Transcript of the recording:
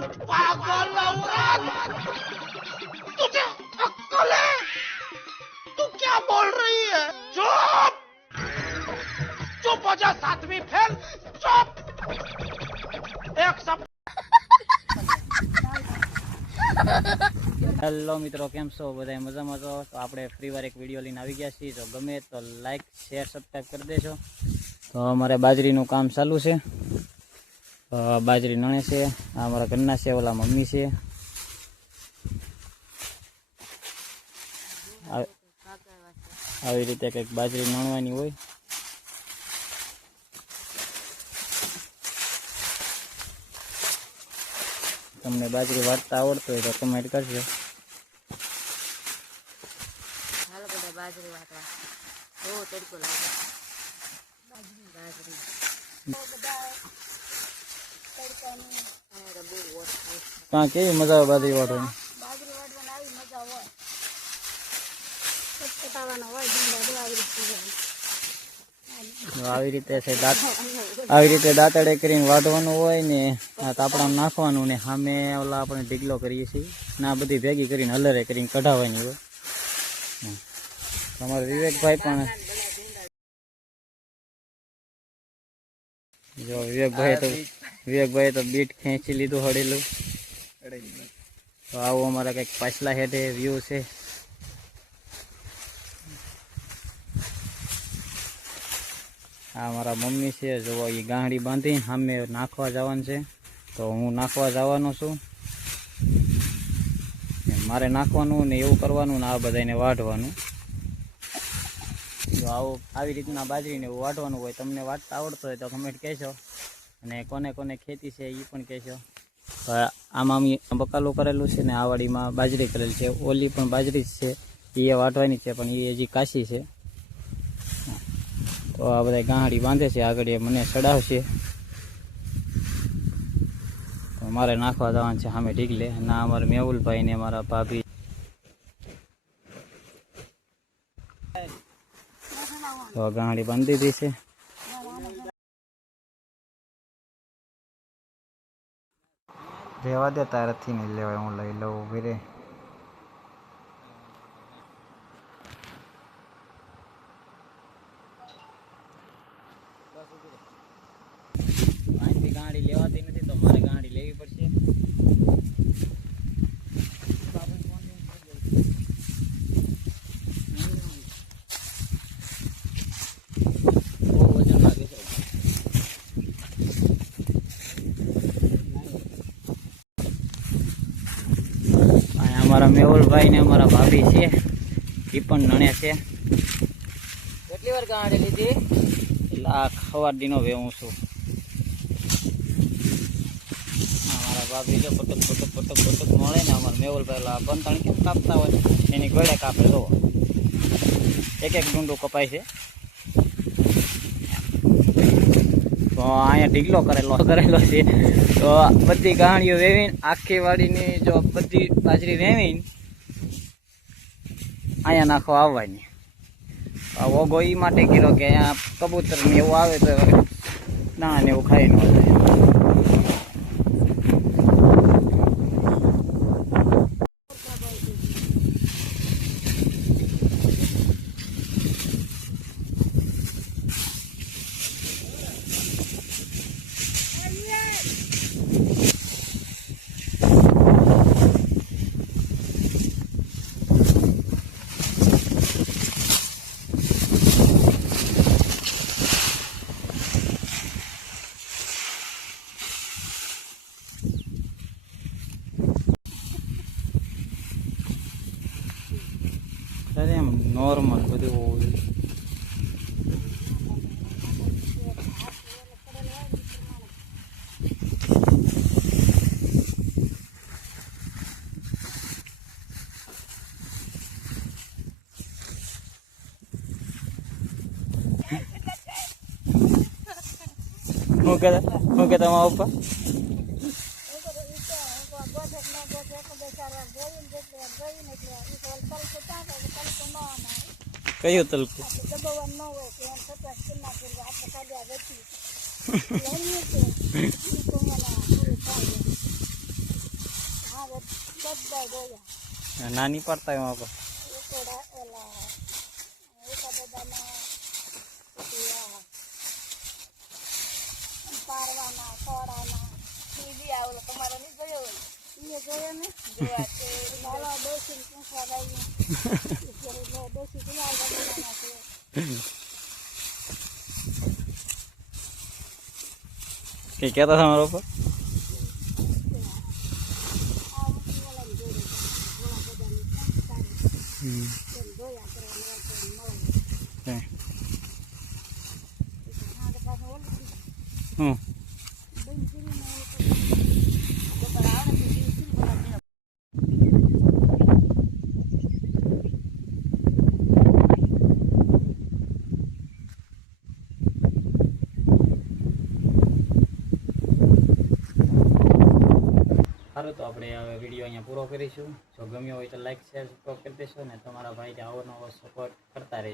पागल औरत, तुझे अक्ल है? तू क्या बोल रही है? चुप चुप हो जा, सातवीं फेल, चुप। एक सब હેલો મિત્રો, કેમ છો બધા? મજામાં છો? તો આપણે ફરીવાર એક વિડીયો લઈને આવી ગયા છીએ. તો ગમે તો લાઈક શેર સબસ્ક્રાઈબ કરી દેજો. તો અમારે બાજરીનું કામ ચાલુ છે. બાજરી નણે છે. આ અમારા ઘરના છે, ઓલા મમ્મી છે. આવી રીતે કંઈક બાજરી નણવાની હોય. તમને બાજરી વાટતા આવડતું હોય તો કમેન્ટ કરજો. હાલો બધા બાજરી વાટવા. ઓ તડકો લાગે. બાજરી ત્યાં કેવી મજા આવે બાજરી વાટવાની? બાજરી વાટવાની આવી મજા હોય. પટાવાનો હોય ડુંડા આવી રીતે છે આવી રીતે દાંતડે કરીને વાઢવાનું હોય ને આ તાપડામાં નાખવાનું ને સામે ઓલા આપણે ઢીગલો કરીએ છીએ ને આ બધી ભેગી કરીને હલરે કરીને કઢાવવાની હોય. તમારે વિવેકભાઈ જો વિવેકભાઈ તો બીટ ખેંચી લીધું હળેલું. તો આવું અમારા કંઈક પાછલા હેઠે વ્યૂ છે. આ મારા મમ્મી છે, જો એ ગાંહડી બાંધીને સામે નાખવા જવાનું છે. તો હું નાખવા જવાનો છું. મારે નાખવાનું ને એવું કરવાનું ને આ બધાને વાઢવાનું. જો આવી રીતના બાજરીને એવું વાઢવાનું હોય. તમને વાટતા આવડતો હોય તો કમેન્ટ કહેશો, અને કોને કોને ખેતી છે એ પણ કહેશો. આમાં અમે બકાલું કરેલું છે ને આ વાડીમાં બાજરી કરેલી છે. ઓલી પણ બાજરી જ છે, એ વાઢવાની છે, પણ એ હજી કાશી છે. તો આ બધા ગાંહડી બાંધે છે, આગળ એ મને ચડાવશે. તો મારે નાખવા જવાનું છે સામે ઢીગલે. ના અમારા મેહુલભાઈ ને મારા ભાભી તો ગાંહડી બાંધી દીધી છે. રહેવા દે, તારાથી નહીં લેવાય, હું લઈ લઉં. ઉભી રે. અહીંથી ગાડી લેવાતી નથી તો મારે ગાડી લેવી પડશે. બહુ વજન લાગે છે. અમારા મેહુલભાઈ ને અમારા ભાભી છે, એ પણ નણે છે. કેટલી વાર ગાડી લીધી? એટલે આ ખવાર દીનો વેવું છું. અમારા ભાભી જો પટક પટક પટક પટક મળે ને અમારા મેહુલભાઈ બંધણ કેમ કાપતા હોય એની ગળે કાપે. લો એક એક ડુંડું કપાય છે. તો અહીંયા ઢીગલો કરેલો છે. તો બધી ગાણીઓ વેવીને આખી વાડીની જો બધી બાજરી વેવીને અહીંયા નાખવા આવવાની. ઓગો એ માટે કીધો કે અહીંયા કબૂતર ને એવું આવે તો ના ને એવું ખાઈ ન જાય. અરે એમ નોર્મલ બધું હોય. શું કે તમારા પપ્પા? કયું તલકું? બધા જોયા નાની પડતા એમાં પર એકોડા ઓલા એકા બધાના પારવાના કોડાના ટીવી આવલો તમારો નહીં જોયો હોય એ જોયો ને જોવા છે ચાલો દોશી પૂછવા લાવી દોશી તૈયાર બનાવવાના છે કઈ કહેતા તમારા ઉપર હમ સારું તો આપણે હવે વિડીયો અહીંયા પૂરો કરીશું જો ગમ્યો હોય તો લાઈક શેર સબસ્ક્રાઈબ કરી દેશો ને તમારા ભાઈને આવો નવો સપોર્ટ કરતા રહેજો.